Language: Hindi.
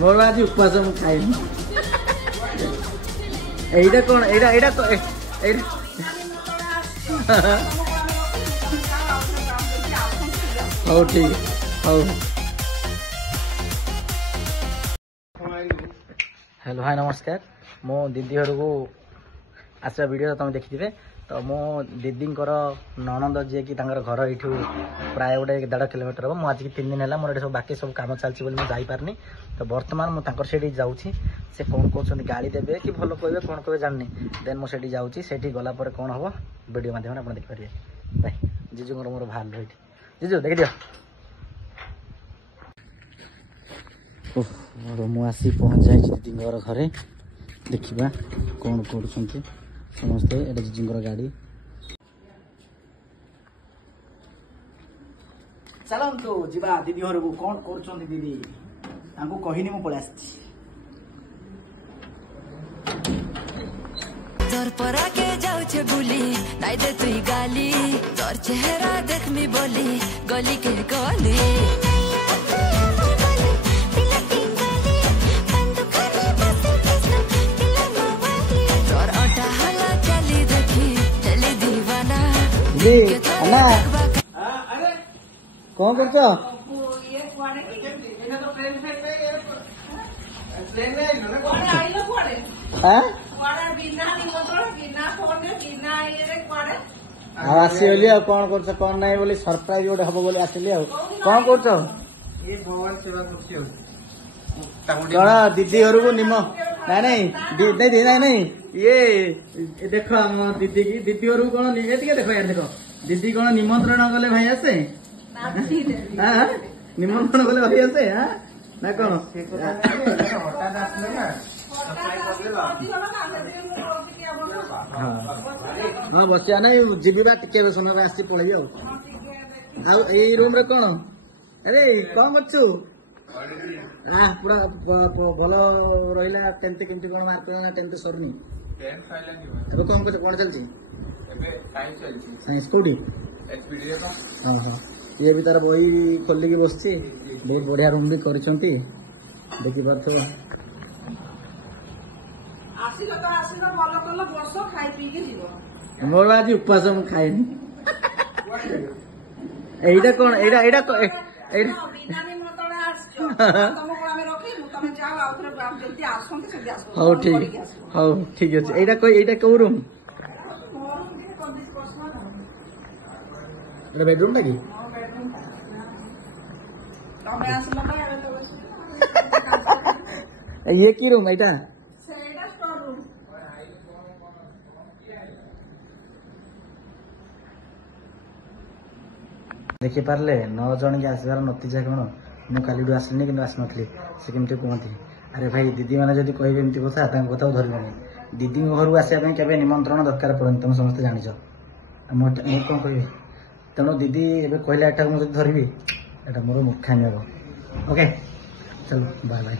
मोर आज उपवास मु खाइनी एटा कौन एटा एटा हौ ठीक हौ हेलो हाय नमस्कार मो दीदी घर को आसवा वीडियो तुम देखिथे तो मो दीदी ननंद जी की घर ये प्राय गोटे 1.5 किलोमीटर हम आज 3 दिन है मोर सब बाकी सब कम चलती मुझे जापारनी तो बर्तमान मुझे जाऊँगी से कौन कहते गाड़ी देवे कि भल कहे कौन कहे जाननी देन मुझे जाऊँगी से गला कौन हम वीडियो माध्यम आप देखिपारे बाय जीजू मोर भाल रही जीजू देख दियो मुझे पहुँच जाए दीदी घरे देखा कौन कर समस्ते एटा जीजूर गाड़ी चलतु जीवा दीदी घर को कौन कर दीदी कहनी मु पलि तोर परा के जाऊ छे बुली नाइ दे तुई गाली तोर चेहरा देख मी बोली गली के गली तोर अटा हला चली देखी चली दीवाना अन्ना कौन करछ आसली कौन कर कौन ना बोली सरप्राइज गोटे हम बोली आसली कौन कर दीदी घर को निम ना नहीं नहीं ये देख दीदी की दीदी घर को कौन देख यार देख दीदी कौन निमंत्रण गले भाई आसे निमंत्रण गले भाई आसे ना कौन हाँ बसिया ना जीवा टे समय आसी पलि रूम रे कौन अरे कौन करछु पूरा भल रहा टेन्थ केमती कौन मार्क टेन्थ सरनी कौन कर कौन चलती साइंस कौटी हाँ हाँ ये भी तार बही खोलिकी बस बहुत बढ़िया रूम भी कर देखी पार्थ मोर आज उपवास मु खाएनी एटा कौन एटा एटा हौ ठीक अच्छे एटा कौ रूम बेडरूम लगी ये की रूम एटा देखी पारे 9 जन के आसबार नतीजा कौन मुझे काली आसनी कि आसनी से कमी कहती अरे भाई दीदी मैंने जब कहे एमती कथा कथा धरनी दीदी घर को आसपा के निमंत्रण दरकार पड़े तुम समस्त जान मुझे कौन कह तेणु दीदी एवं कहला एटा मुझे धरबी एटा मोर मूर्खामी हम ओके चलो बाय बाय।